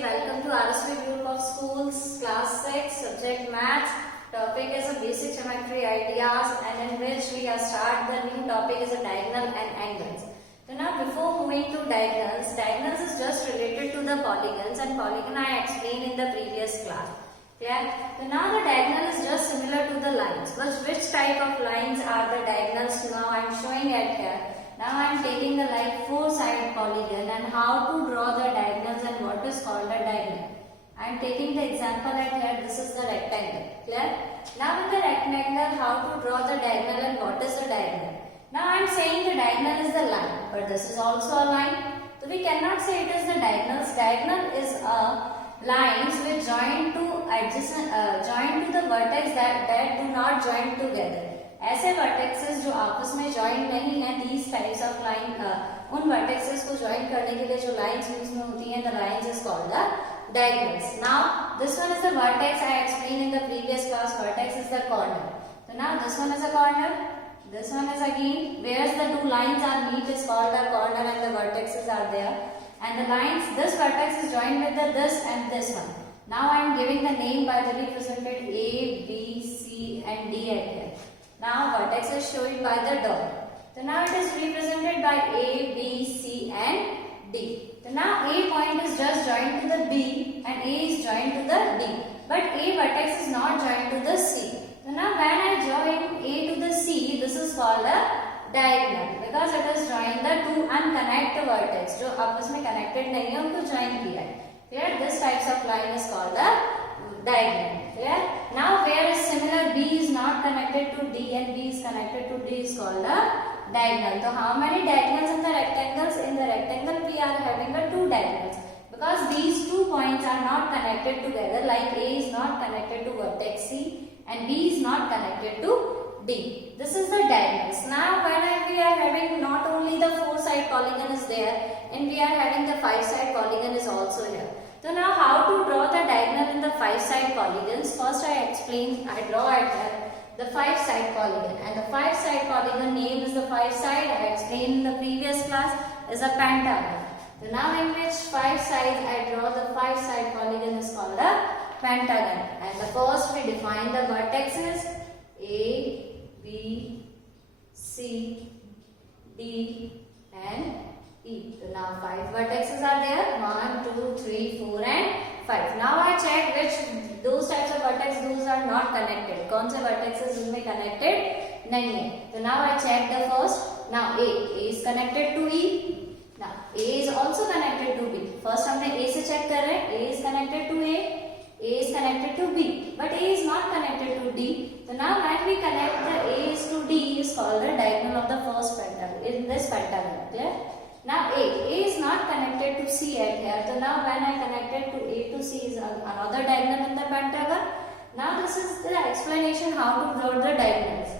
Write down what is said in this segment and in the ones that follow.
welcome to RSV Group of Schools, Class 6, Subject Maths. Topic is a basic geometry ideas, and in which we have start the new topic is a diagonal and angles. So now before moving to diagonals, diagonals is just related to the polygons, and polygon I explained in the previous class. Clear? So now the diagonal is just similar to the lines. But which type of lines are the diagonals? Now I am showing it here. Now I am taking the like four-side polygon and how to draw the diagonals and what is called a diagonal. I am taking the example at here. This is the rectangle. Clear? Now with the rectangle, how to draw the diagonal and what is the diagonal? Now I am saying the diagonal is the line, but this is also a line. So we cannot say it is the diagonals. Diagonal is a lines which join to adjacent, join to the vertex that do not join together. ऐसे vertices जो आपस में join नहीं है, these types of line उन vertices को join करने के लिए जो lines use में होती हैं, the lines is called the diagonals. Now this one is the vertex I explained in the previous class. Vertex is the corner. So now this one is a corner. This one is again where the two lines are meet is called a corner and the vertices are there. And the lines, this vertex is joined with the this and this one. Now I am giving the name by the represented A, B, C and D at here. Now vertex is shown by the dot. So now it is represented by A, B, C and D. So now A point is just joined to the B and A is joined to the D. But A vertex is not joined to the C. So now when I join A to the C, this is called a diagonal because it is joined the two unconnected vertex जो आपस में connected नहीं है उनको join किया है. Clear? This types of line is called a diagonal. Clear? Now where is similar B is not connected to D and B is connected to D is called a diagonal. So how many diagonals in the rectangles? In the rectangle we are having the two diagonals because these 2 points are not connected together, like A is not connected to vertex C and B is not connected to D. This is the diagonals. Now when we are having not only the 4-side polygon is there and we are having the 5-side polygon is also here. So now how to draw the diagonal in the 5-side polygons? First I draw at the 5-side polygon, and the 5-side polygon name is the 5-side. I explained in the previous class is a pentagon. So now in which 5 sides I draw the 5-side polygon is called a pentagon. And the first we define the vertices A, B, C, D and E. So now 5 vertices are there. 1, 2, 3, 4 and 5. Now I check which those types of vertex those are not connected. कौन से vertices उनमें connected नहीं है. So now I check the first. Now A is connected to E. Now A is also connected to B. First हमने A से check कर रहे हैं. A is connected to A is connected to B, but A is not connected to D. So now when we connect the A's to D is called the diagonal of the first pentagon in this pentagon. Clear? Now A is not connected to C at here. So now when I connected to A to C is another diagonal in the pentagon. Now this is the explanation how to draw the diagonals.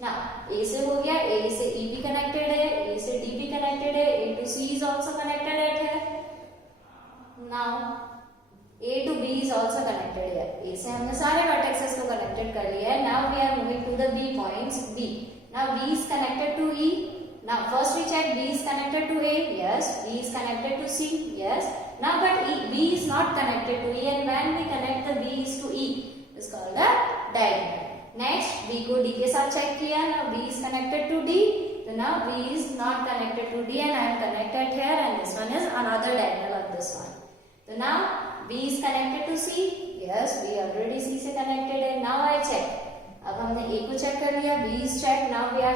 Now A से हो गया, A से E भी connected है, A से D भी connected है, A to C is also connected at here. Now A to B is also connected here. A से हमने सारे vertices को connected कर लिया है. Now we are moving to the B points. B. Now B is connected to E. Now first we check B is connected to A. Yes. B is connected to C. Yes. Now but B is not connected to E, and when we connect the B's to E, is called the diagonal. Next B को D के साथ check किया. Now B is connected to D. So now B is not connected to D, and I am connected here, and this one is another diagonal of this one. So now B is connected to C. Yes, B already C से connected है. Now I check. अब हमने A को check कर लिया. B is checked. Now we are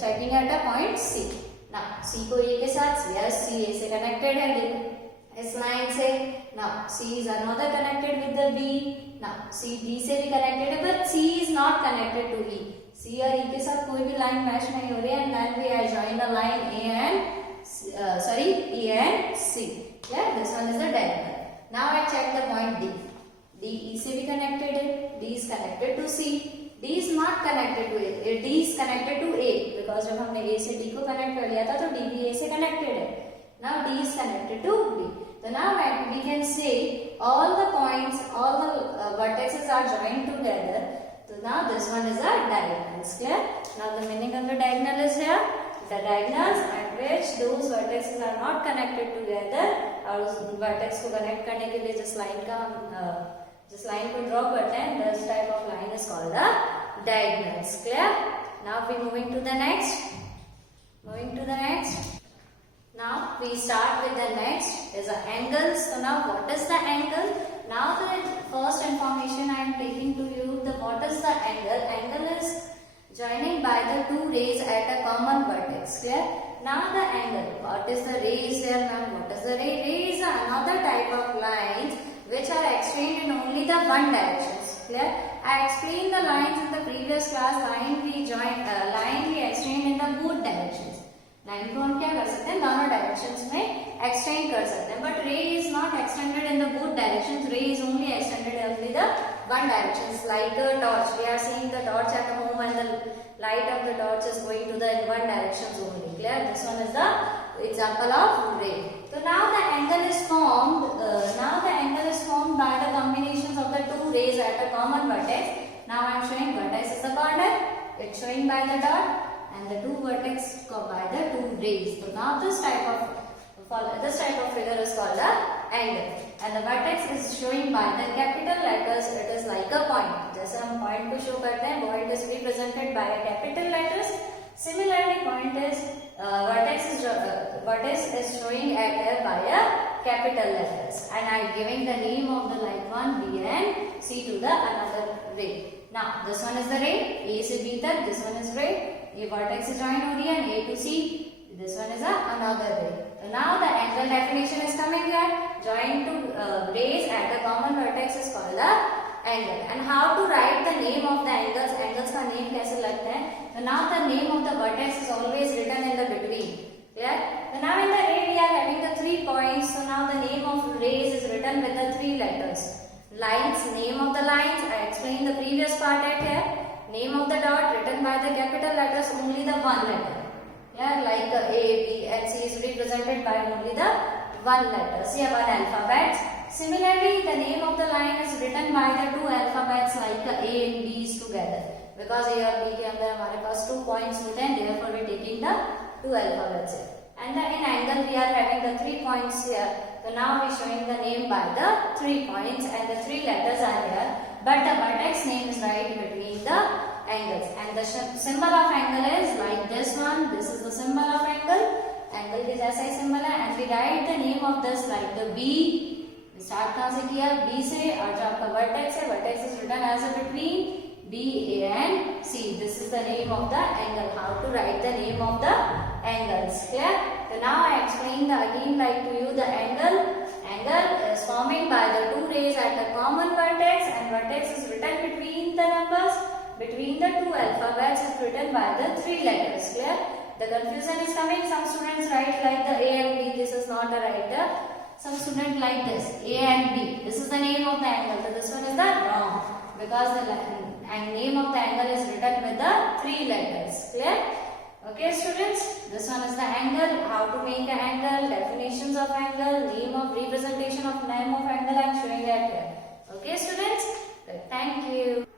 checking at a point C. Now C को A के साथ. Yes, C A से connected है. इस line से. Now C is another connected with the B. Now C D से भी connected है, but C is not connected to E. C और E के साथ कोई भी line match नहीं हो रही है, and then we are join the line A and E and C. Yeah, this one is the diagonal. Now I check the point D. D E से भी connected है. D is connected to C. D is not connected to A. D is connected to A because जब हमने A से D को connect कर लिया था तो D भी A से connected है. Now D is connected to B. So now we can say all the points, all the vertices are joined together. So now this one is a diagonal. Is clear? Now the meaning of the diagonal is here. The diagonals at which those vertices are not connected together और उस vertex को connect करने के लिए जिस line को draw करते हैं, this type of line is called the diagonals. Clear? Now we moving to the next. Now we start with the next is the angles. So now what is the angle? Now the first information I am taking to you, the what is the angle? Angle is joining by the two rays at a common vertex. Clear? Now the angle. What is the rays there, ma'am? What is the ray? Ray is another type of lines which are extended in only the one direction. Clear? I explained the lines in the previous class. Line we extend in the both directions. Line को हम क्या कर सकते हैं, दोनों directions में extend कर सकते हैं, but ray is not extended in the both directions. Ray is only extended in only the one directions. Like a torch, we are seeing the torch at home and the light of the torch is going to the in one direction only. Clear? This one is the example of ray. So now the angle is formed. By the combinations of the two rays at a common vertex. Now I am showing vertex is the corner. It's showing by the dot. And the two vertex by the two rays. So now this type of figure is called the angle, and the vertex is showing by the capital letters. It is like a point. जैसे हम point को show करते हैं, point is represented by capital letters. Similarly, vertex is showing at by a capital letters, and I am giving the name of the like one, B and C to the another ray. Now this one is the ray, A से B तक. This one is ray. ये vertex से join हो रही है, A to C. This one is another ray. So now the angle definition is coming here. Join two rays at a common vertex is called the angle. And how to write the name of the angles? Angles का name कैसे लगता है? So now the name of the vertex is always written in the between. Clear? So now in the ray we are having the 3 points. So now the name of rays is written with the 3 letters. Lines, name of the lines. I explained the previous part at here. Name of the dot written by the capital letters, only the one letter. Yeah, like A, B, and C is represented by only the one letter. See, one alphabet. Similarly, the name of the line is written by the two alphabets like A and B is together. Because A और B के अंदर हमारे पास 2 points होते हैं, therefore we are taking the two alphabets here. And in angle we are having the 3 points here. So now we are showing the name by the 3 points and the 3 letters are here. But the vertex name is right between the angles, and the symbol of angle is like this one. This is the symbol of angle. Angle के जैसा ही symbol है, and we write the name of this like the B. Start कहाँ से किया? B से, और जो आपका vertex है, vertex is written as a between B, A and C. This is the name of the angle. How to write the name of the angles? Clear? So now I explain again like to you the angle. Angle is forming by the two rays at a common vertex, and vertex is written between the numbers. Between the two alphabets is written by the 3 letters. Clear? The confusion is coming. Some students write like the A and B. This is not a right. Some students like this A and B. This is the name of the angle. So this one is the wrong, because the name of the angle is written with the 3 letters. Clear? Okay, students. This one is the angle. How to make an angle? Definitions of angle. Name of representation of name of angle. I am showing that here. Okay, students. Good. Thank you.